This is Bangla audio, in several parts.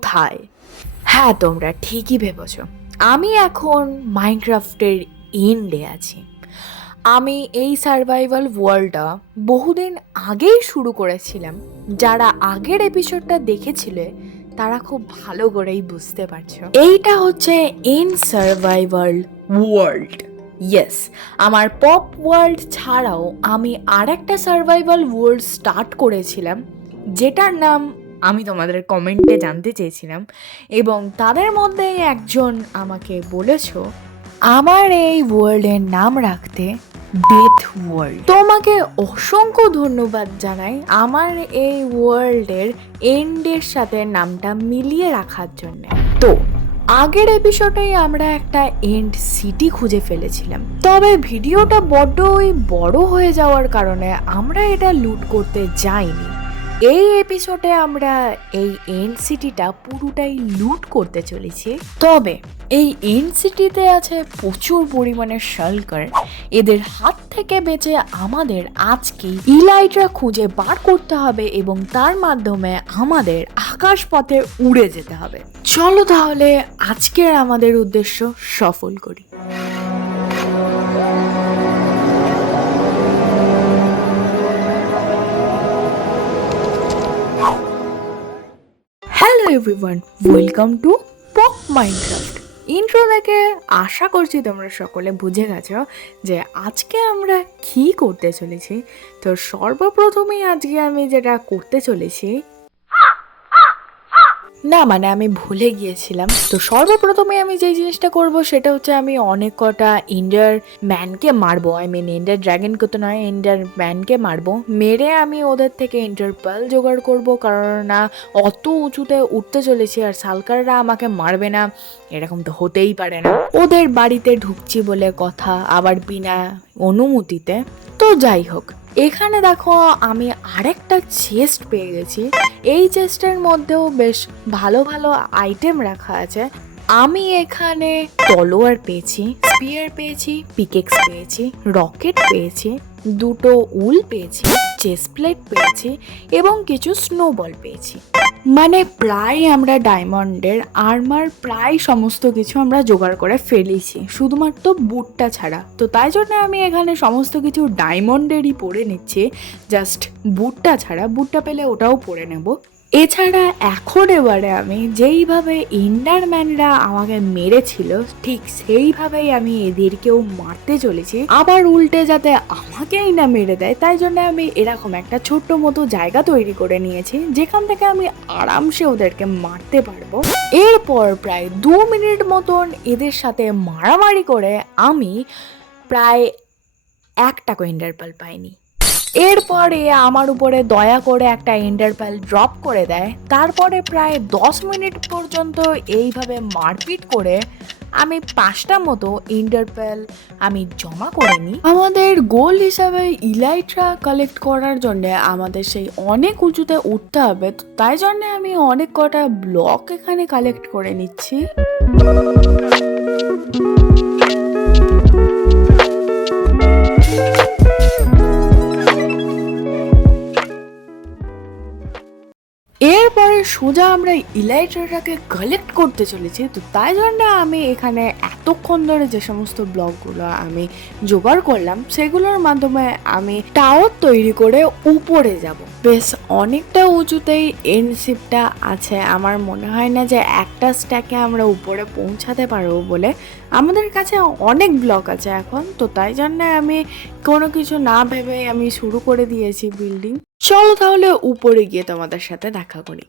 কোথায়? হ্যাঁ, তোমরা ঠিকই ভেবেছ, আমি এখন মাইনক্রাফটের এন্ডে আছি। আমি এই সার্ভাইভাল ওয়ার্ল্ডটা বহুদিন আগেই শুরু করেছিলাম। যারা আগের এপিসোডটা দেখেছিলে তারা খুব ভালো করেই বুঝতে পারছো, এইটা হচ্ছে এন্ড সার্ভাইভাল ওয়ার্ল্ড। ইয়েস, আমার পপ ওয়ার্ল্ড ছাড়াও আমি আরেকটা সার্ভাইভাল ওয়ার্ল্ড স্টার্ট করেছিলাম, যেটার নাম আমি তোমাদের কমেন্টে জানতে চেয়েছিলাম, এবং তাদের মধ্যে একজন আমাকে বলেছো আমার এই ওয়ার্ল্ডের নাম রাখতে ডেথ ওয়ার্ল্ড। তোমাকে অসংখ্য ধন্যবাদ জানাই আমার এই ওয়ার্ল্ডের এন্ডের সাথে নামটা মিলিয়ে রাখার জন্য। তো আগের এপিসোডেই আমরা একটা এন্ড সিটি খুঁজে ফেলেছিলাম, তবে ভিডিওটা বড্ডই বড় হয়ে যাওয়ার কারণে আমরা এটা লুট করতে যাইনি। এই এপিসোডে আমরা এই এন্ড সিটিটা পুরোটাই লুট করতে চলেছি। তবে এই এন্ড সিটিতে আছে প্রচুর পরিমাণে শালকার। এদের হাত থেকে বেঁচে আমাদের আজকেই ইলাইট্রা খুঁজে বার করতে হবে এবং তার মাধ্যমে আমাদের আকাশ পথে উড়ে যেতে হবে। চলো তাহলে আজকের আমাদের উদ্দেশ্য সফল করি। Hello everyone, welcome to pop Minecraft. Intro দেখে আশা করছি তোমরা সকলে বুঝে গেছো যে আজকে আমরা কি করতে চলেছি। তো সর্বপ্রথমেই আজকে আমি যেটা করতে চলেছি, না মানে আমি ভুলে গিয়েছিলাম। তো সর্বপ্রথমে আমি যে জিনিসটা করব সেটা হচ্ছে আমি অনেক কটা এন্ডার ম্যানকে মারবো। এন্ডার ড্রাগনকে তো নয়, এন্ডার ম্যানকে মারবো। মেরে আমি ওদের থেকে এন্ডার পার্ল জোগাড় করবো, কারণ না অত উঁচুতে উঠতে চলেছি আর সালকাররা আমাকে মারবে না এরকম তো হতেই পারে না। ওদের বাড়িতে ঢুকছি বলে কথা, আবার বিনা অনুমতিতে। তো যাই হোক, এখানে দেখো আমি আরেকটা চেস্ট পেয়ে গেছি। এই চেস্টের মধ্যেও বেশ ভালো ভালো আইটেম রাখা আছে। আমি এখানে তলোয়ার পেয়েছি, স্পিয়ার পেয়েছি, পিকেক্স পেয়েছি, রকেট পেয়েছি, দুটো উল পেয়েছি, চেস্ট প্লেট পেয়েছি এবং কিছু স্নোবল পেয়েছি। মানে প্রায় আমরা ডায়মন্ডের আর্মার প্রায় সমস্ত কিছু আমরা জোগাড় করে ফেলেছি, শুধুমাত্র বুটটা ছাড়া। তো তাই জন্য আমি এখানে সমস্ত কিছু ডায়মন্ডেরই পরে নিচ্ছি, জাস্ট বুটটা ছাড়া। বুটটা পেলে ওটাও পরে নেব। এছাড়া এখন এবারে আমি যেইভাবে এন্ডারম্যানরা আমাকে মেরেছিল ঠিক সেইভাবেই আমি এদেরকেও মারতে চলেছি, আবার উল্টে যাতে আমাকেই না মেরে দেয় তাই জন্য আমি এরকম একটা ছোট্ট মতো জায়গা তৈরি করে নিয়েছি যেখান থেকে আমি আরামসে ওদেরকে মারতে পারবো। এরপর প্রায় 2 মিনিট মতন এদের সাথে মারামারি করে আমি প্রায় 1 টাকা এন্ডার পার্ল পাইনি। এরপরে আমার উপরে দয়া করে একটা এন্ডার পার্ল ড্রপ করে দেয়। তারপরে প্রায় 10 মিনিট পর্যন্ত এইভাবে মারপিট করে আমি 5টা মতো এন্ডার পার্ল আমি জমা করে নিই। আমাদের গোল হিসাবে ইলাইট্রা কালেক্ট করার জন্য আমাদের সেই অনেক উঁচুতে উঠতে হবে, তো তাই জন্য আমি অনেক কটা ব্লক এখানে কালেক্ট করে নিচ্ছি। এরপরে সোজা আমরা ইলাইট্রাটাকে কালেক্ট করতে চলেছি। তো তাই জন্য আমি এখানে এতক্ষণ ধরে যে সমস্ত ব্লকগুলো আমি জোগাড় করলাম সেগুলোর মাধ্যমে আমি টাওয়ার তৈরি করে উপরে যাব। বেশ অনেকটা উঁচুতেই এনশিপটা আছে। আমার মনে হয় না যে একটা স্ট্যাকে আমরা উপরে পৌঁছাতে পারবো বলে। আমাদের কাছে অনেক ব্লক আছে এখন, তো তাই জন্য আমি কোনো কিছু না ভেবে আমি শুরু করে দিয়েছি বিল্ডিং। চলো তাহলে উপরে গিয়ে তোমাদের সাথে দেখা করি।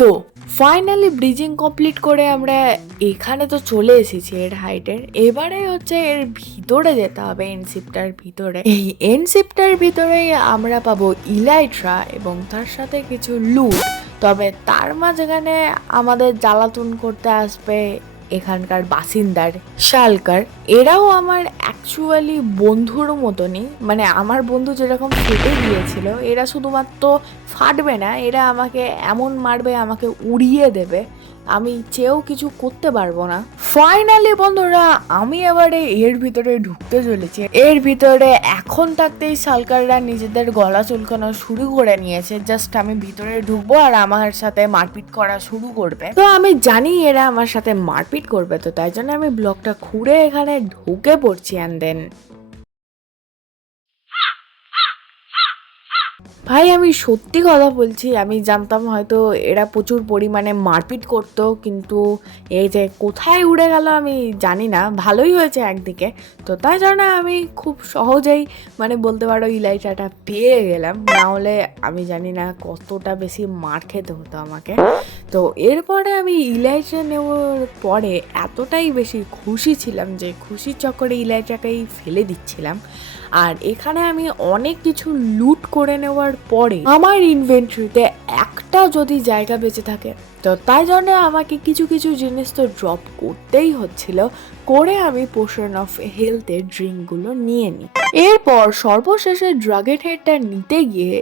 তো ফাইনালি ব্রিজিং কমপ্লিট করে আমরা এখানে তো চলে এসেছি এর হাইটের। এবারে হচ্ছে এর ভিতরে যেতে হবে, এনশিপটার ভিতরে। এই এনশিপটার ভিতরেই আমরা পাবো ইলাইট্রা এবং তার সাথে কিছু লুট। তবে তার মাঝখানে আমাদের জ্বালাতন করতে আসবে এখানকার বাসিন্দার শালকার। এরাও আমার অ্যাকচুয়ালি বন্ধুর মতনই, মানে আমার বন্ধু যেরকম ফেটে গিয়েছিল, এরা শুধুমাত্র ফাটবে না, এরা আমাকে এমন মারবে, আমাকে উড়িয়ে দেবে। আমি চেয়েও কিছু করতে পারবো না। ফাইনালি বন্ধুরা আমি এবারে এর ভিতরে ঢুকতে চলেছি। এর ভিতরে এখন থাকতেই সালকাররা নিজেদের গলা চুলকানো শুরু করে নিয়েছে। জাস্ট আমি ভিতরে ঢুকবো আর আমার সাথে মারপিট করা শুরু করবে। তো আমি জানি এরা আমার সাথে মারপিট করবে, তো তাই জন্য আমি ব্লকটা খুঁড়ে এখানে ঢুকে পড়ছি। অ্যান্ড দেন ভাই আমি সত্যি কথা বলছি, আমি জানতাম হয়তো এরা প্রচুর পরিমাণে মারপিট করতো, কিন্তু এই যে কোথায় উড়ে গেল আমি জানি না। ভালোই হয়েছে একদিকে, তো তাই জন্য আমি খুব সহজেই বলতে পারো ইলাইচাটা পেয়ে গেলাম। না হলে আমি জানি না কতটা বেশি মার খেতে হতো আমাকে। তো এরপরে আমি ইলাইচা নেওয়ার পরে এতটাই বেশি খুশি ছিলাম যে খুশির চক্করে ইলাইচাকেই ফেলে দিচ্ছিলাম। আর এখানে আমি অনেক কিছু লুট করে নেওয়ার পরে আমার ইনভেন্টরিতে একটা যদি জায়গা বেঁচে থাকে, তো তাই জন্য আমাকে কিছু কিছু জিনিস তো ড্রপ করতেই হচ্ছিল। করে আমি পোশন অফ হেলথের ড্রিঙ্কগুলো নিয়ে নিই। এরপর সর্বশেষে ড্রাগন হেডটা নিতে গিয়ে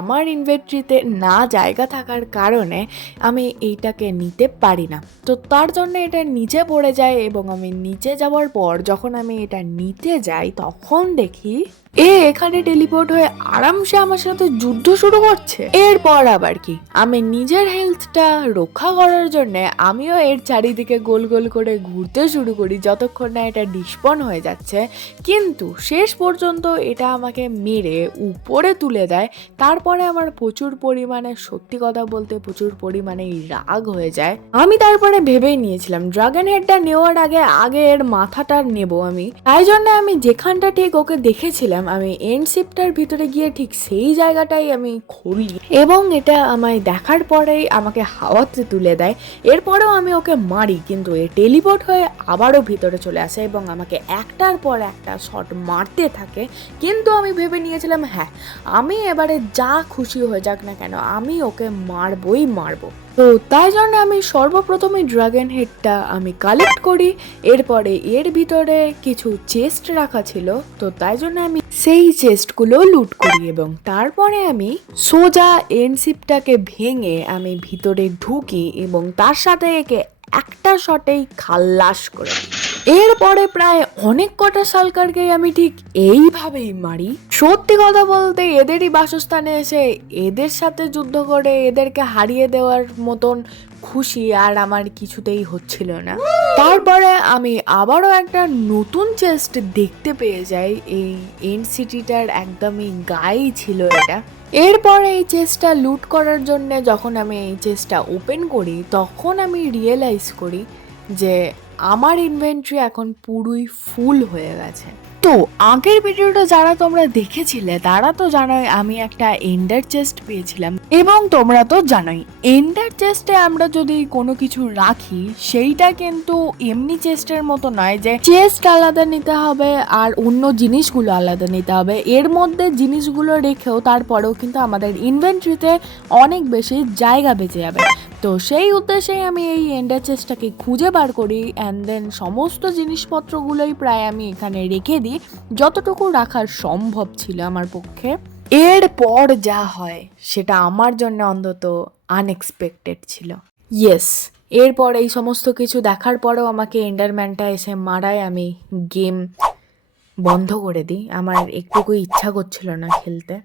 আমার ইনভেন্টরিতে না জায়গা থাকার কারণে আমি এইটাকে নিতে পারি না। তো তার জন্য এটা নিচে পড়ে যায় এবং আমি নিচে যাওয়ার পর যখন আমি এটা নিতে যাই তখন দেখি এখানে টেলিপোর্ট হয়ে আরামসে আমার সাথে যুদ্ধ শুরু করছে। এরপর আবার কি, আমি নিজের হেলথটা রক্ষা করার জন্য আমিও এর চারিদিকে গোল গোল করে ঘুরতে শুরু করি যতক্ষণ না এটা ডিস্পন হয়ে যাচ্ছে। কিন্তু শেষ পর্যন্ত এটা আমাকে মেরে উপরে তুলে দেয়। তারপরে আমার প্রচুর পরিমাণে, সত্যি কথা বলতে প্রচুর পরিমাণে রাগ হয়ে যায়। আমি তারপরে ভেবেই নিয়েছিলাম ড্রাগন হেডটা নেওয়ার আগে এর মাথাটা নেব আমি। তাই জন্য আমি যেখানটা ঠিক ওকে দেখেছিলাম আমি এন্ডশিপটার ভিতরে গিয়ে ঠিক সেই জায়গাটাই আমি খুলি এবং এটা আমায় দেখার পরেই আমাকে হাওয়াতে তুলে দেয়। এরপরেও আমি ওকে মারি, কিন্তু এ টেলিপোর্ট হয়ে আবারও ভিতরে চলে আসে এবং আমাকে একটার পর একটা শট মারতে থাকে। কিন্তু আমি ভেবে নিয়েছিলাম হ্যাঁ, আমি এবারে যা খুশি হয়ে যাক না কেন আমি ওকে মারবই মারবো। তো তাই জন্য আমি সর্বপ্রথমে ড্রাগন হেডটা আমি কালেক্ট করি। এরপরে এর ভিতরে কিছু চেস্ট রাখা ছিল, তো তাই জন্য আমি সেই চেস্টগুলো লুট করি এবং তারপরে আমি সোজা এনশিপটাকে ভেঙে আমি ভিতরে ঢুকি এবং তার সাথে একে একটা শটেই খাল্লাস করে দিই। এরপরে প্রায় অনেক কটা সালকারকে আমি ঠিক এইভাবেই মারি। সত্যি কথা বলতে এদেরই বাসস্থানে এসে এদের সাথে যুদ্ধ করে এদেরকে হারিয়ে দেওয়ার মতন খুশি আর আমার কিছুতেই হচ্ছিল না। তারপরে আমি আবারও একটা নতুন চেস্ট দেখতে পেয়ে যাই। এই এন্ড সিটিটার একদমই গায়েই ছিল এটা। এরপরে এই চেস্টটা লুট করার জন্য যখন আমি এই চেস্টটা ওপেন করি তখন আমি রিয়েলাইজ করি যে আমার ইনভেন্টরি এখন পুরোই ফুল হয়ে গেছে। তো আগের ভিডিওটা যারা তোমরা দেখেছিলে তারা তো জানোই আমি একটা এন্ডার চেস্ট পেয়েছিলাম এবং তোমরা তো জানোই এন্ডার চেস্টে আমরা যদি কোনো কিছু রাখি সেইটা কিন্তু এমনি চেস্টের মতো নয় যে চেস্ট আলাদা নিতে হবে আর অন্য জিনিসগুলো আলাদা নিতে হবে। এর মধ্যে জিনিসগুলো রেখেও তারপরেও কিন্তু আমাদের ইনভেন্টরিতে অনেক বেশি জায়গা বেঁচে যাবে। তো সেই উদ্দেশ্যেই আমি এই এন্ডার চেস্টটাকে খুঁজে বার করি অ্যান্ড দেন সমস্ত জিনিসপত্রগুলোই প্রায় আমি এখানে রেখে দিই যতটুকু রাখার সম্ভব ছিল আমার পক্ষে। এরপর যা হয় সেটা আমার জন্য অন্তত আনএক্সপেক্টেড ছিল। ইয়েস, এরপর এই সমস্ত কিছু দেখার পরেও আমাকে এন্ডারম্যানটা এসে মারায় আমি গেম বন্ধ করে দিই। আমার একটুকু ইচ্ছা করছিল না খেলতে।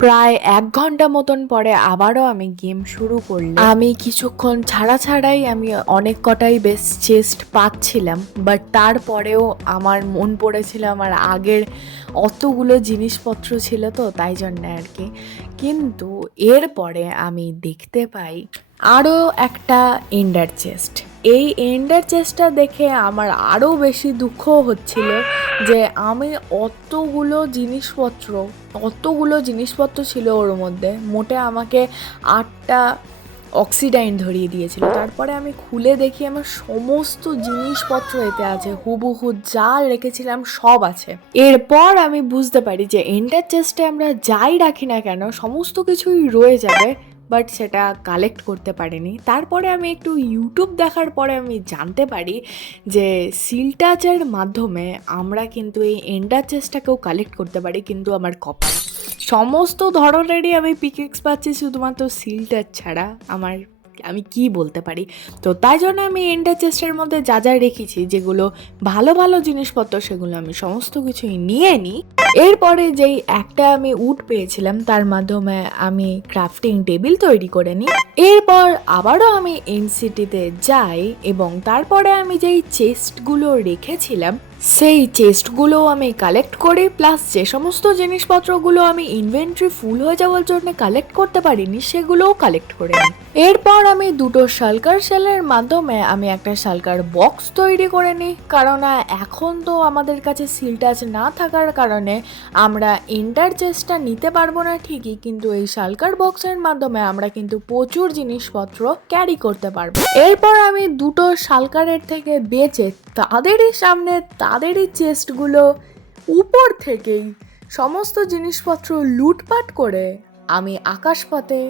প্রায় 1 ঘন্টা মতন পরে আবারও আমি গেম শুরু করলাম। আমি কিছুক্ষণ ছাড়াই আমি অনেক কটাই বেশ চেস্ট পাচ্ছিলাম, বাট তারপরেও আমার মন পড়েছিল আমার আগের অতগুলো জিনিসপত্র ছিল, তো তাই জন্য আর কি। কিন্তু এরপরে আমি দেখতে পাই আরও একটা এন্ডার চেস্ট। এই এন্ডার চেস্টটা দেখে আমার আরও বেশি দুঃখ হচ্ছিল যে আমি অতগুলো জিনিসপত্র ছিল ওর মধ্যে। মোটে আমাকে 8টা অক্সিডাইন ধরিয়ে দিয়েছিল। তারপরে আমি খুলে দেখি আমার সমস্ত জিনিসপত্র এতে আছে, হুবহু যা রেখেছিলাম সব আছে। এরপর আমি বুঝতে পারি যে এন্ডার চেস্টে আমরা যাই রাখি না কেন সমস্ত কিছুই রয়ে যাবে, বাট সেটা কালেক্ট করতে পারিনি। তারপরে আমি একটু ইউটিউব দেখার পরে আমি জানতে পারি যে সিল টাচের মাধ্যমে আমরা কিন্তু এই এন্ডার চেস্টটাকেও কালেক্ট করতে পারি, কিন্তু আমার কপাল সমস্ত ধরনেরই আমি পিকেক্স পাচ্ছি, শুধুমাত্র সিল টাচ ছাড়া আমার আমি কি বলতে পারি। তো তাই জন্য আমি এন্ডার চেস্টের মধ্যে যা যা রেখেছি, যেগুলো ভালো ভালো জিনিসপত্র, সেগুলো আমি সমস্ত কিছুই নিয়ে নিই। এরপরে যেই একটা আমি উড পেয়েছিলাম, তার মাধ্যমে আমি ক্রাফটিং টেবিল তৈরি করে নিই। এরপর আবারও আমি এনসিটিতে যাই এবং তারপরে আমি যেই চেস্টগুলো রেখেছিলাম সেই চেস্টগুলো আমি কালেক্ট করি, প্লাস যে সমস্ত জিনিসপত্রগুলো আমি ইনভেন্টরি ফুল হয়ে যাওয়ার জন্য কালেক্ট করতে পারিনি সেগুলোও কালেক্ট করে নিই। এরপর আমি দুটো শালকার সেলের মাধ্যমে আমি একটা শালকার বক্স তৈরি করে নিই, কারণ এখন তো আমাদের কাছে সিল টাচ না থাকার কারণে আমরা এন্ডার চেস্টটা নিতে পারবো না ঠিকই, কিন্তু এই শালকার বক্সের মাধ্যমে আমরা কিন্তু প্রচুর জিনিসপত্র ক্যারি করতে পারবো। এরপর আমি দুটো শালকারের থেকে বেঁচে তাদেরই সামনে তাদেরই চেস্টগুলো উপর থেকেই সমস্ত জিনিসপত্র লুটপাট করে আমি আকাশপথে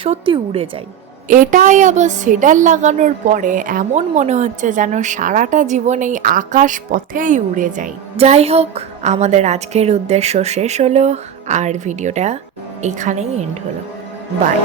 সত্যি উড়ে যাই। এটাই আবার সেডার লাগানোর পরে এমন মনে হচ্ছে যেন সারাটা জীবন এই আকাশ পথেই উড়ে যাই। যাই হোক, আমাদের আজকের উদ্দেশ্য শেষ হলো আর ভিডিওটা এখানেই এন্ড হলো। বাই।